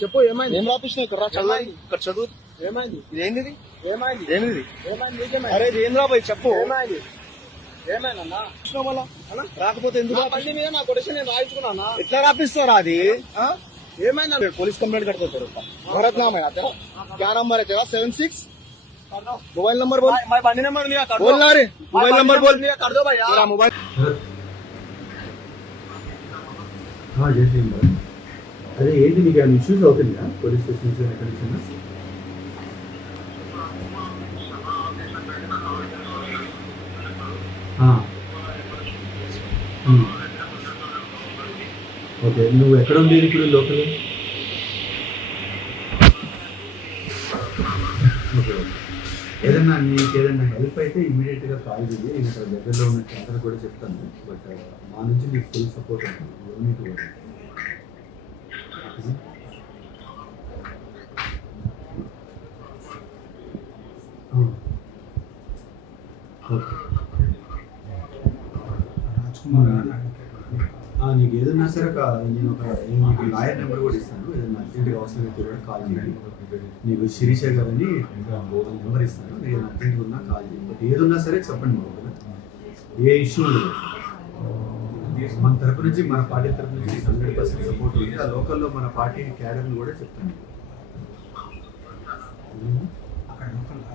చెప్పు ఏమైంది? ఏం రాపించినావు ఇక్కడ? చదువు ఇక్కడ చదువు. ఏమైంది? ఏంది ఏమైంది? ఏంది? ఏమైంది? నీకేమైంది? అరే ఇది ఏం రాబోయ్ చెప్పు. ఏమైంది? ఏమైందన్నా? మళ్ళా రాకపోతే ఎందుకు? నా బండి మీద నా కొటేషన్ నేను రాయించుకున్నా. ఎట్లా రాపిస్తారా అది? ఏమైందన్నా? पुलिस कंप्लेंट करते तेरे ऊपर। भरत नाम है ना तेरा? क्या नंबर है तेरा? 76 मोबाइल नंबर बोल। मैं బండి నెంబర్ लिया कर दो। बोल ना रे मोबाइल नंबर बोल। लिया कर दो भैया। तेरा मोबाइल हाँ जैसे అదే ఏంటి మీకు ఏమైనా ఇష్యూస్ అవుతుందా పోలీస్ స్టేషన్స్ ఎక్కడ నుంచి? ఓకే నువ్వు ఎక్కడ ఉంది ఇప్పుడు లోకల్? ఓకే ఏదన్నా నీకు ఏదైనా హెల్ప్ అయితే ఇమీడియట్గా కాల్ చేయి. నేను అక్కడ దగ్గరలో ఉన్న సెంటర్ కూడా చెప్తాను. బట్ మా నుంచి మీకు ఫుల్ సపోర్ట్ ఉంటుంది. నీకు ఏదన్నా సరే నేను నీకు లాయర్ నెంబర్ కూడా ఇస్తాను. ఏదైనా అర్జెంట్గా అవసరం అయితే కూడా కాల్ చేయండి. నీకు శిరీష గారని నెంబర్ ఇస్తాను. నేను అర్జెంట్గా ఉన్నా కాల్ చేయండి. బట్ ఏదున్నా సరే చెప్పండి మాకు, ఏ ఇష్యూ ఉండదు. మన తరపు నుంచి మన పార్టీ తరపు నుంచి 100% సపోర్ట్ ఉంది. ఆ లోకల్లో మన పార్టీ క్యాడర్ని కూడా చెప్తాను.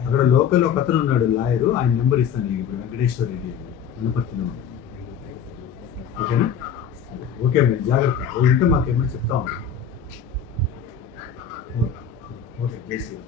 అక్కడ లోకల్ ఒక అతను ఉన్నాడు లాయరు, ఆయన నెంబర్ ఇస్తాను నీకు ఇప్పుడు. వెంకటేశ్వర రెడ్డి వినపడుతున్నాం. ఓకేనా? ఓకే మీరు జాగ్రత్త. ఉంటే మాకేమైనా చెప్తా ఉన్నాం. ఓకే జై శ్రీరామ్.